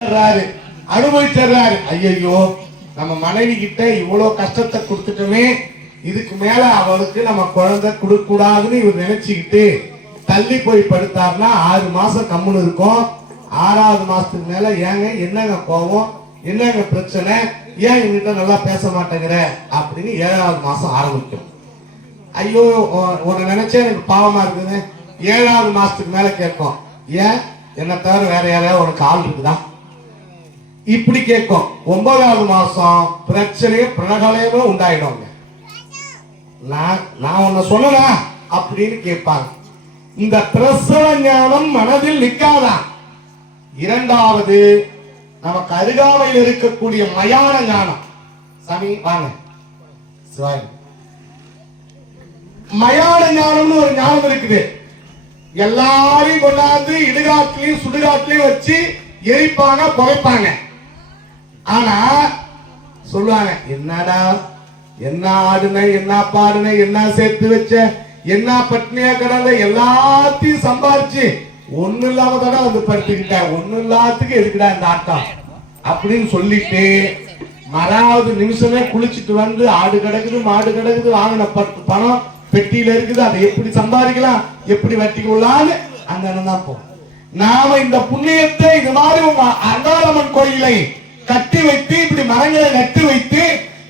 அனுபவிச்சாரு. ஐயோ நம்ம மனைவி கிட்ட இவ்வளவு கஷ்டத்தை கொடுத்துட்டோமே, இதுக்கு மேல அவளுக்கு நம்ம குழந்தை கொடுக்க கூடாதுன்னு இவர் நினைச்சுக்கிட்டு தள்ளி போய் படுத்தாருன்னா 6 மாசம் கம்முன்னு இருக்கும். 6வது மாசத்துக்கு மேல ஏங்க என்னங்க கோவம், என்னங்க பிரச்சனை, ஏன் என்கிட்ட நல்லா பேச மாட்டேங்கிற அப்படின்னு 7வது மாசம் ஆரம்பிக்கும். ஐயோ உன்னை நினைச்சா எனக்கு பாவமா இருக்குது. 7வது மாசத்துக்கு மேல கேட்கும், ஏன் என்ன தவிர வேற யாரையாவது உனக்கு ஆள் இருக்குதா இப்படி கேட்கும். 9வது மாசம் பிரச்சனையும் பிரகலையும் உண்டாயிடுவாங்க. நான் உன்னை சொல்லல அப்படின்னு கேட்பாங்க. இந்த பிரசவ ஞானம் மனதில் நிற்காதான். 2வது நமக்கு அருகாமையில் இருக்கக்கூடிய மயான ஞானம். சாமி வாங்க, சிவாய். மயான ஞானம்னு ஒரு ஞானம் இருக்குது. எல்லாரையும் கொண்டாந்து இடுகாட்டிலையும் சுடுகாட்டிலையும் வச்சு எரிப்பாங்க, புகைப்பாங்க. ஆனா சொல்லுவாங்க, என்னடா என்ன ஆடுன, என்ன பாடுன, என்ன சேர்த்து வச்ச, என்ன பட்னியா கடந்த, எல்லாத்தையும் சம்பாரிச்சு ஒண்ணு இல்லாம தானே வந்து படுத்துக்கிட்ட, ஒண்ணு இல்லாததுக்கு எதுக்குடா இந்த ஆட்டம் அப்படின்னு சொல்லிட்டு 6வது நிமிஷமே குளிச்சுட்டு வந்து ஆடு கிடக்குது மாடு கிடக்குது, வாங்கின பணம் பெட்டியில இருக்குது, அதை எப்படி சம்பாதிக்கலாம், எப்படி வெட்டி கொள்ளலான்னு அந்த எண்ணம் தான் போகும். நாம இந்த புண்ணியத்தை இது மாதிரி அங்காளம்மன் கோயிலை கட்டி வைத்து, இப்படி மரங்களை நட்டு வைத்து,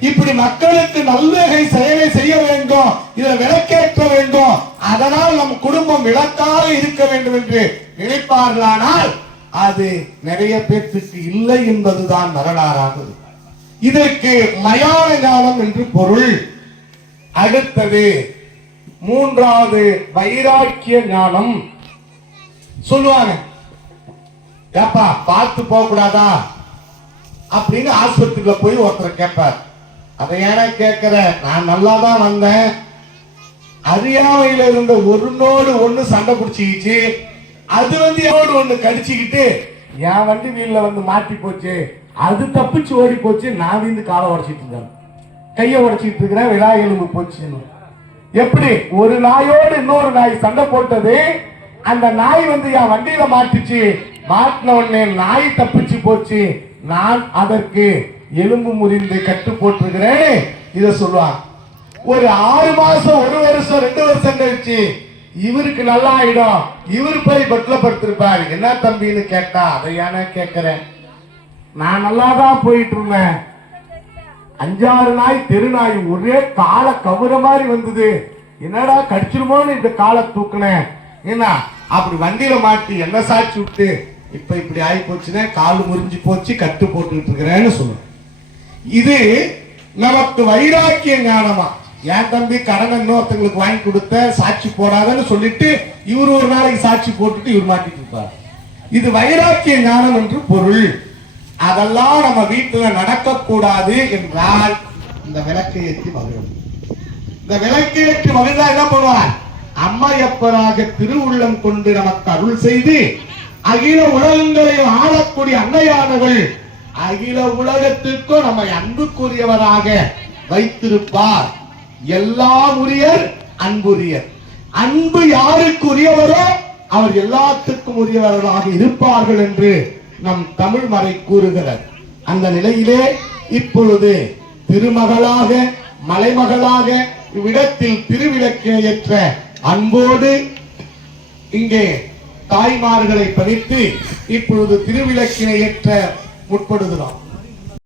இப்படி மக்களுக்கு நல்லகை செயலை செய்ய வேண்டும், இதை விளக்கேற்ற வேண்டும், அதனால் நம் குடும்பம் விளக்காக இருக்க வேண்டும் என்று நினைப்பார்களானால் அது நிறைய பேருக்கு இல்லை என்பதுதான் வரலாறாகுது. இதற்கு மயான ஞானம் என்று பொருள். அடுத்தது 3வது வைராக்கிய ஞானம். சொல்லுவாங்க, ஏப்பா பார்த்து போக கூடாதா அப்படின்னு ஆஸ்பத்திரியில போய் ஒருத்தர் கேட்பார். அதை ஏன்னா கேட்கிற, நான் நல்லாதான் வந்தேன், அறியாமையில இருந்த ஒன்னோடு ஒண்ணு சண்டை பிடிச்சிக்கிச்சு, அது என்னோடு ஒண்ணு கடிச்சுக்கிட்டு என் வண்டி வீல்ல வந்து மாட்டி போச்சு, அது தப்பிச்சு ஓடி போச்சு, நான் வீந்து காலை உடைச்சிட்டு இருந்தேன், கையை உடைச்சிட்டு இருக்கிறேன், விழா எலும்பு போச்சுன்னு. எப்படி ஒரு நாயோடு இன்னொரு நாய் சண்டை போட்டது, அந்த நாய் வந்து என் வண்டியில மாட்டுச்சு, மாட்டின உடனே நாய் தப்பிச்சு போச்சு, நான் அதற்கு எலும்பு முறிந்து கட்டு போட்டிருக்கிறேன். இத சொல்லுவான். ஒரு 6 மாசம் 1 வருஷம் 2 வருஷம் கழிச்சு இவருக்கு நல்லா ஆயிடும், இவர் போய் பட்ல படுத்திருப்பாரு. என்ன தம்பின்னு கேட்டா, அதை ஏன்னா கேட்கிறேன், நான் நல்லாதான் போயிட்டு இருந்தேன், 5-6 நாய் தெரு நாய் ஒரே காலை கவுற மாதிரி வந்தது, என்னடா கடிச்சிருமோன்னு இந்த காலை தூக்குனேன், என்ன அப்படி வண்டியில மாட்டி என்ன சாட்சி விட்டு இப்ப இப்படி ஆகி போச்சுன்னா கால் முறிஞ்சு போச்சு, கட்டு போட்டுக்கிட்டு இருக்கிறேன்னு சொல்லுவேன். இது நமக்கு வைராக்கிய ஞானமா. என் தம்பி கடனை இன்னொருத்தங்களுக்கு வாங்கி கொடுத்த, சாட்சி போடாதன்னு சொல்லிட்டு இவர் ஒரு நாளைக்கு சாட்சி போட்டுட்டு இவர் மாட்டிட்டு இருப்பார். இது வைராக்கிய ஞானம் என்று பொருள். அதெல்லாம் நம்ம வீட்டுல நடக்கக்கூடாது என்றால் இந்த விளக்கை ஏற்றி மகிழும். இந்த விளக்கை ஏற்றி மகிழ்ந்தா என்ன பண்ணுவார், அம்மையப்பராக திருவுள்ளம் கொண்டு நமக்கு அருள் செய்து அகில உலகங்களையும் ஆளக்கூடிய அன்னையானவள் அகில உலகத்திற்கும் நம்மை அன்புக்குரியவராக வைத்திருப்பார். எல்லாம் உரியர் அன்புரியர். அன்பு யாருக்கு உரியவரோ அவர் எல்லாத்துக்கும் உரியவர்களாக இருப்பார்கள் என்று நம் தமிழ் மறை கூறுகிறார். அந்த நிலையிலே இப்பொழுது திருமகளாக மலைமகளாக இவ்விடத்தில் திருவிளக்கை ஏற்ற அன்போடு இங்கே தாய்மார்களை பணித்து இப்பொழுது திருவிளக்கினை ஏற்ற முற்படுகிறோம்.